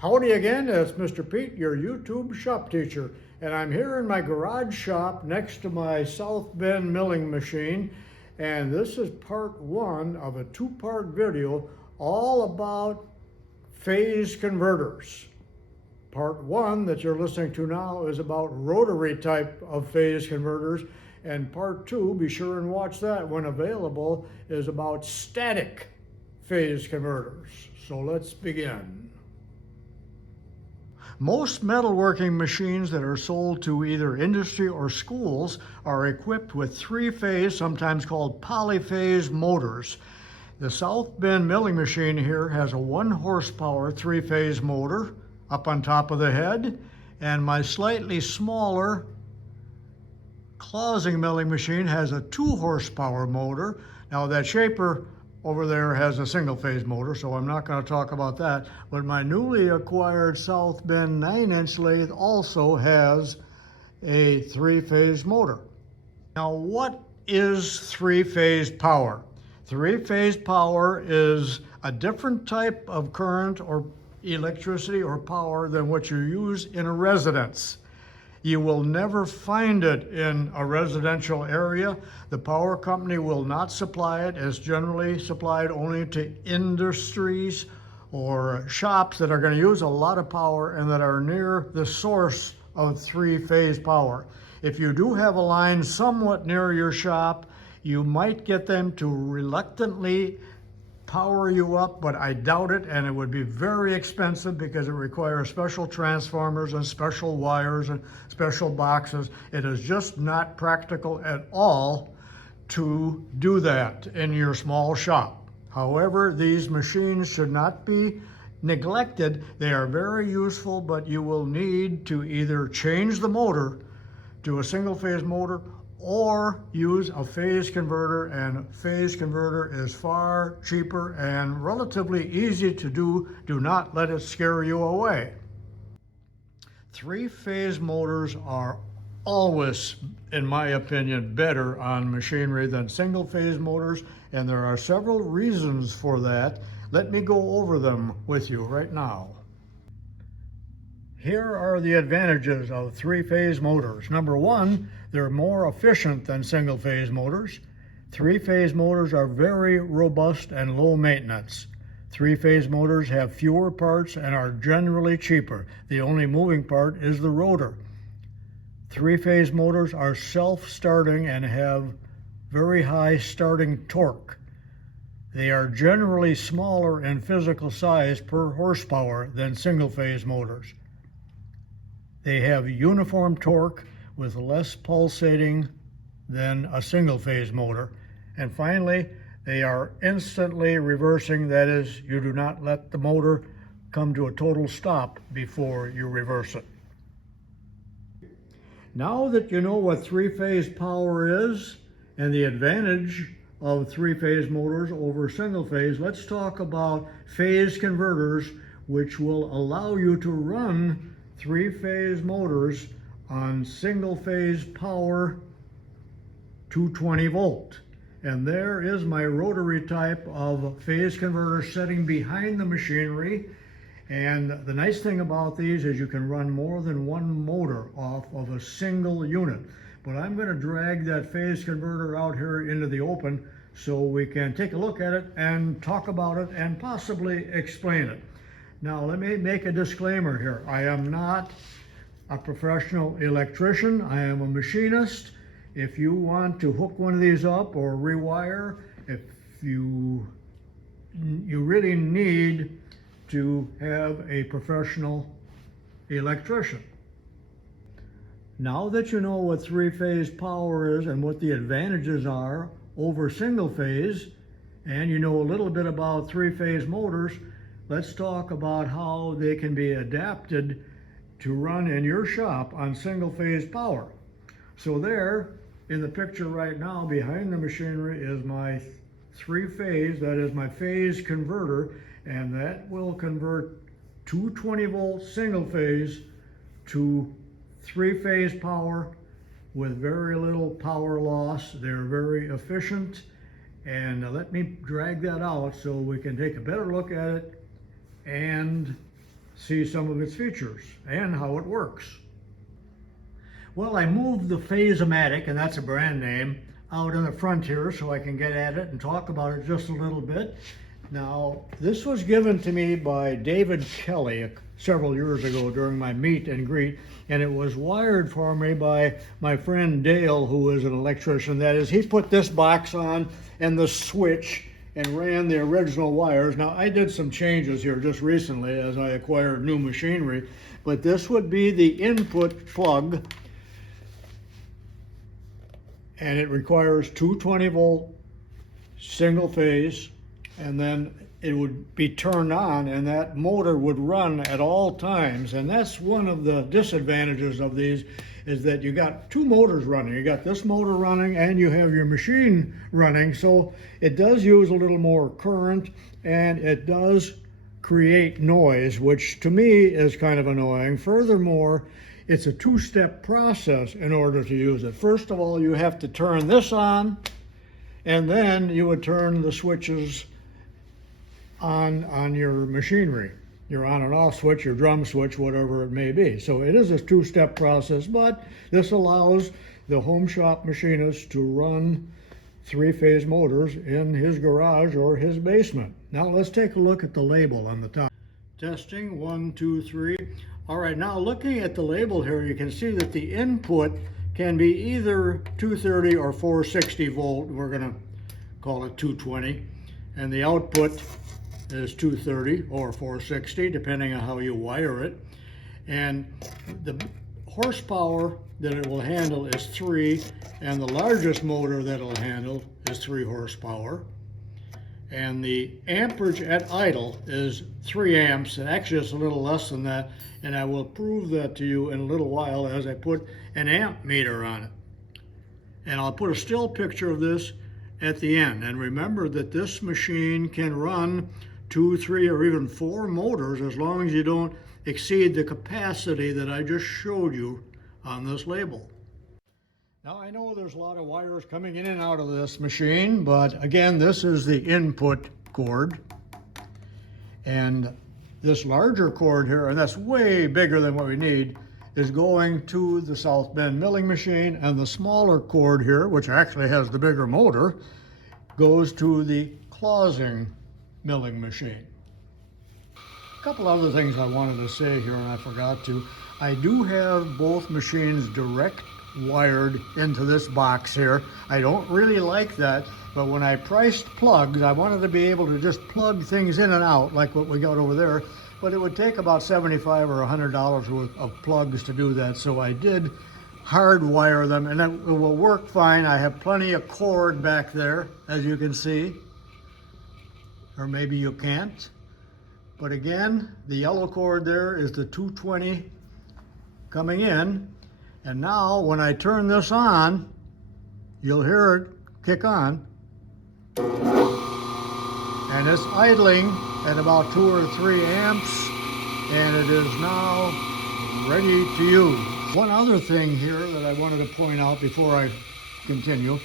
Howdy again, it's Mr. Pete, your YouTube shop teacher, and I'm here in my garage shop next to my South Bend milling machine, and this is part one of a two-part video all about phase converters. Part one that you're listening to now is about rotary type of phase converters, and part two, be sure and watch that when available, is about static phase converters. So let's begin. Most metalworking machines that are sold to either industry or schools are equipped with three-phase, sometimes called polyphase motors. The South Bend milling machine here has a 1 horsepower three-phase motor up on top of the head, and my slightly smaller Clausing milling machine has a 2 horsepower motor. Now that Shaper over there has a single-phase motor, so I'm not going to talk about that. But my newly acquired South Bend 9-inch lathe also has a three-phase motor. Now, what is three-phase power? Three-phase power is a different type of current or electricity or power than what you use in a residence. You will never find it in a residential area. The power company will not supply it. It's generally supplied only to industries or shops that are going to use a lot of power and that are near the source of three-phase power. If you do have a line somewhat near your shop, you might get them to reluctantly power you up, but I doubt it, and it would be very expensive because it requires special transformers and special wires and special boxes. It is just not practical at all to do that in your small shop. However, these machines should not be neglected. They are very useful, but you will need to either change the motor to a single-phase motor or use a phase converter, and phase converter is far cheaper and relatively easy to do. Do not let it scare you away. Three-phase motors are always, in my opinion, better on machinery than single-phase motors, and there are several reasons for that. Let me go over them with you right now. Here are the advantages of three-phase motors. Number one, they're more efficient than single-phase motors. Three-phase motors are very robust and low maintenance. Three-phase motors have fewer parts and are generally cheaper. The only moving part is the rotor. Three-phase motors are self-starting and have very high starting torque. They are generally smaller in physical size per horsepower than single-phase motors. They have uniform torque with less pulsating than a single-phase motor. And finally, they are instantly reversing. That is, you do not let the motor come to a total stop before you reverse it. Now that you know what three-phase power is and the advantage of three-phase motors over single-phase, let's talk about phase converters, which will allow you to run three-phase motors on single-phase power 220 volt. And there is my rotary type of phase converter sitting behind the machinery. And the nice thing about these is you can run more than one motor off of a single unit. But I'm going to drag that phase converter out here into the open so we can take a look at it and talk about it and possibly explain it. Now, let me make a disclaimer here. I am not a professional electrician. I am a machinist. If you want to hook one of these up or rewire, if you really need to have a professional electrician. Now that you know what three-phase power is and what the advantages are over single-phase, and you know a little bit about three-phase motors, let's talk about how they can be adapted to run in your shop on single-phase power. So there, in the picture right now behind the machinery is my three-phase, that is my phase converter, and that will convert 220 volt single-phase to three-phase power with very little power loss. They're very efficient, and let me drag that out so we can take a better look at it and see some of its features and how it works. Well, I moved the Phase-O-Matic, and that's a brand name, out in the front here so I can get at it and talk about it just a little bit. Now, this was given to me by David Kelly several years ago during my meet and greet, and it was wired for me by my friend Dale, who is an electrician. That is, he put this box on and the switch and ran the original wires. Now, I did some changes here just recently as I acquired new machinery, but this would be the input plug, and it requires 220-volt single phase, and then it would be turned on and that motor would run at all times. And that's one of the disadvantages of these, is that you got two motors running. You got this motor running and you have your machine running, so it does use a little more current and it does create noise, which to me is kind of annoying. Furthermore, it's a two-step process in order to use it. First of all, you have to turn this on, and then you would turn the switches on your machinery, your on and off switch, your drum switch, whatever it may be. So it is a two-step process, but this allows the home shop machinist to run three-phase motors in his garage or his basement. Now let's take a look at the label on the top. Testing, 1, 2, 3. All right, now looking at the label here, you can see that the input can be either 230 or 460 volt. We're gonna call it 220. And the output is 230 or 460, depending on how you wire it. And the horsepower that it will handle is 3, and the largest motor that it'll handle is 3 horsepower. And the amperage at idle is 3 amps, and actually it's a little less than that, and I will prove that to you in a little while as I put an amp meter on it. And I'll put a still picture of this at the end. And remember that this machine can run 2, 3, or even 4 motors as long as you don't exceed the capacity that I just showed you on this label. Now, I know there's a lot of wires coming in and out of this machine, but again, this is the input cord. And this larger cord here, and that's way bigger than what we need, is going to the South Bend milling machine, and the smaller cord here, which actually has the bigger motor, goes to the closing milling machine. A couple other things I wanted to say here, and I forgot to. I do have both machines direct wired into this box here. I don't really like that, but when I priced plugs, I wanted to be able to just plug things in and out like what we got over there, but it would take about $75 or $100 worth of plugs to do that, so I did hardwire them, and it will work fine. I have plenty of cord back there, as you can see, or maybe you can't. But again, the yellow cord there is the 220 coming in. And now when I turn this on, you'll hear it kick on. And it's idling at about 2 or 3 amps, and it is now ready to use. One other thing here that I wanted to point out before I continue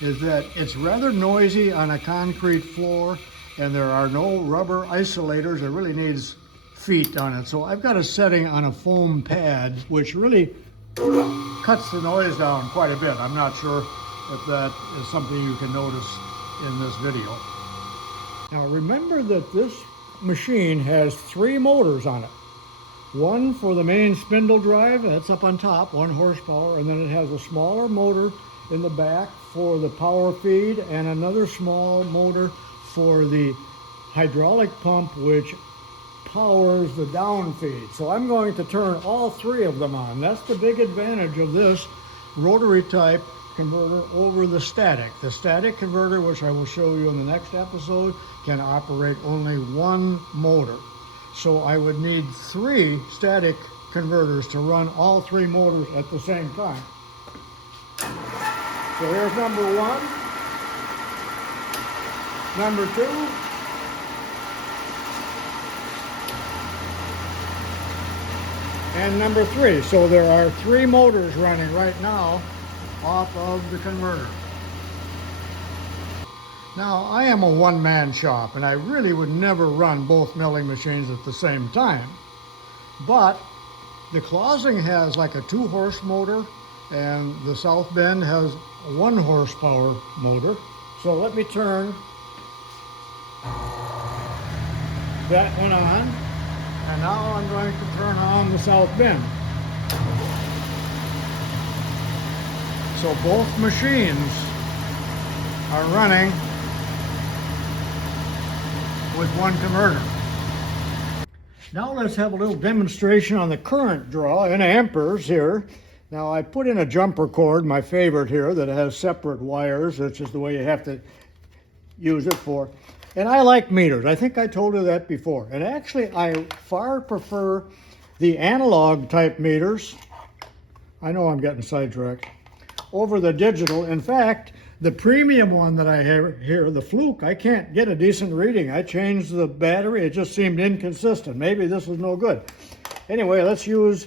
is that it's rather noisy on a concrete floor, and there are no rubber isolators. It really needs feet on it. So I've got a setting on a foam pad, which really cuts the noise down quite a bit. I'm not sure if that is something you can notice in this video. Now remember that this machine has 3 motors on it. One for the main spindle drive, that's up on top, 1 horsepower, and then it has a smaller motor in the back for the power feed, and another small motor for the hydraulic pump, which powers the down feed. So I'm going to turn all 3 of them on. That's the big advantage of this rotary type converter over the static. The static converter, which I will show you in the next episode, can operate only 1 motor. So I would need 3 static converters to run all 3 motors at the same time. So here's number 1, number 2, and number 3. So there are 3 motors running right now off of the converter. Now, I am a one-man shop, and I really would never run both milling machines at the same time. But the Clausing has like a 2-horse motor, and the South Bend has a 1-horsepower motor. So let me turn that one on, and now I'm going to turn on the South Bend. So both machines are running with one converter. Now let's have a little demonstration on the current draw in amperes here. Now I put in a jumper cord, my favorite here, that has separate wires, which is the way you have to use it for. And I like meters. I think I told you that before. And actually I far prefer the analog type meters. I know I'm getting sidetracked. Over the digital. In fact, the premium one that I have here, the Fluke, I can't get a decent reading. I changed the battery, it just seemed inconsistent. Maybe this was no good. Anyway, let's use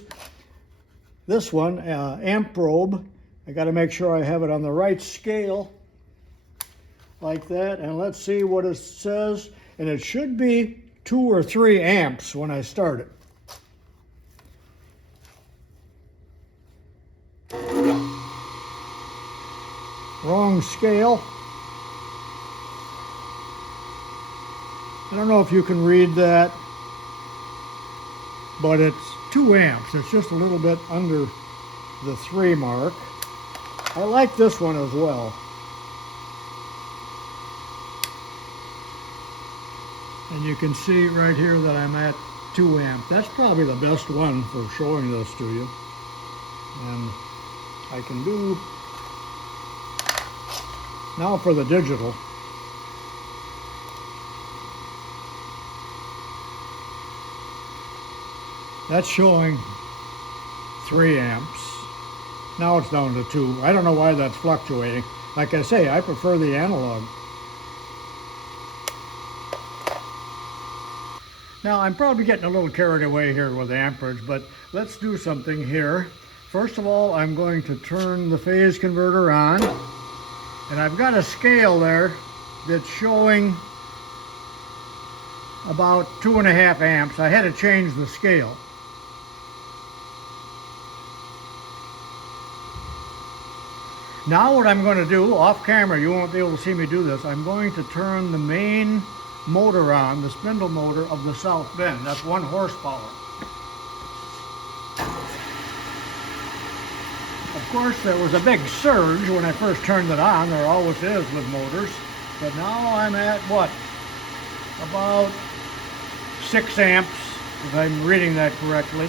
this one, amp probe. I got to make sure I have it on the right scale, like that, and let's see what it says. And it should be 2 or 3 amps when I start it. Wrong scale. I don't know if you can read that, but it's 2 amps. It's just a little bit under the 3 mark. I like this one as well. And you can see right here that I'm at 2 amps. That's probably the best one for showing this to you. And I can do now for the digital. That's showing 3 amps. Now it's down to 2. I don't know why that's fluctuating. Like I say, I prefer the analog. Now I'm probably getting a little carried away here with amperage, but let's do something here. First of all, I'm going to turn the phase converter on. And I've got a scale there that's showing about 2.5 amps. I had to change the scale. Now what I'm going to do, off camera, you won't be able to see me do this, I'm going to turn the main motor on, the spindle motor of the South Bend. That's 1 horsepower. Of course, there was a big surge when I first turned it on. There always is with motors. But now I'm at, what, about 6 amps, if I'm reading that correctly.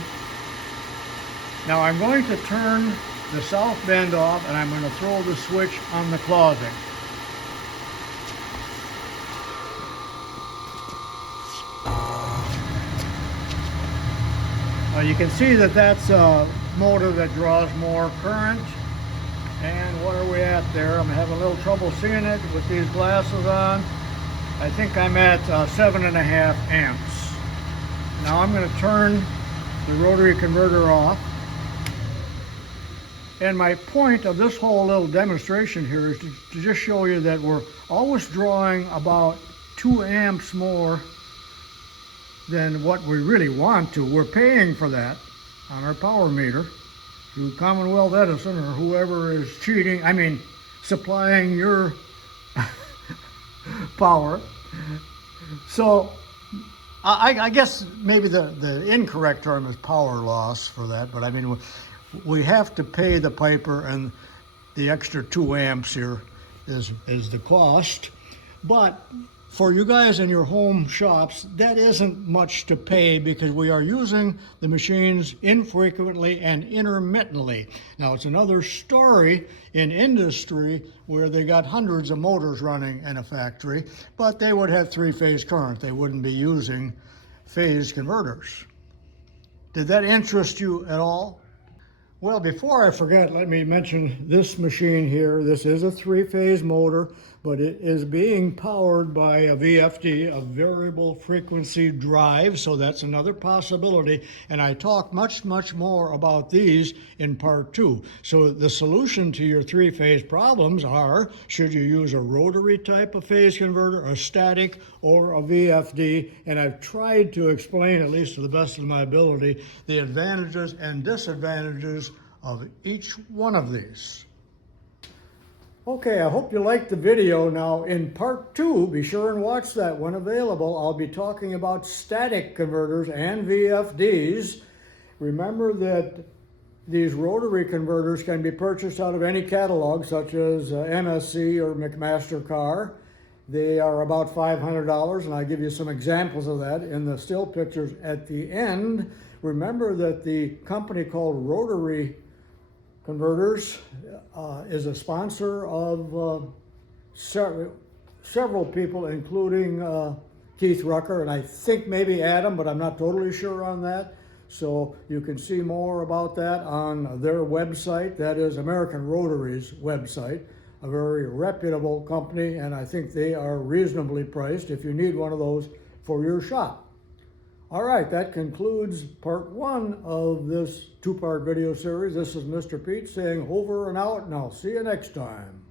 Now I'm going to turn the South Bend off, and I'm going to throw the switch on the Clausing. You can see that that's a motor that draws more current. And what are we at there? I'm having a little trouble seeing it with these glasses on. I think I'm at 7.5 amps. Now I'm going to turn the rotary converter off. And my point of this whole little demonstration here is to just show you that we're always drawing about 2 amps more than what we really want to. We're paying for that on our power meter through Commonwealth Edison or whoever is cheating, supplying your power. So I guess maybe the incorrect term is power loss for that, but we have to pay the piper, and the extra 2 amps here is the cost. But for you guys in your home shops, that isn't much to pay because we are using the machines infrequently and intermittently. Now, it's another story in industry where they got hundreds of motors running in a factory, but they would have 3-phase current. They wouldn't be using phase converters. Did that interest you at all? Well, before I forget, let me mention this machine here. This is a three-phase motor, but it is being powered by a VFD, a variable frequency drive, so that's another possibility. And I talk much more about these in part 2. So the solution to your three-phase problems are, should you use a rotary type of phase converter, a static, or a VFD? And I've tried to explain, at least to the best of my ability, the advantages and disadvantages of each one of these. Okay, I hope you liked the video. Now in part 2, be sure and watch that when available. I'll be talking about static converters and VFDs. Remember that these rotary converters can be purchased out of any catalog, such as MSC or McMaster-Carr. They are about $500, and I'll give you some examples of that in the still pictures at the end. Remember that the company called Rotary Converters is a sponsor of several people, including Keith Rucker, and I think maybe Adam, but I'm not totally sure on that. So you can see more about that on their website. That is American Rotary's website, a very reputable company, and I think they are reasonably priced if you need one of those for your shop. All right, that concludes part 1 of this 2-part video series. This is Mr. Pete saying over and out, and I'll see you next time.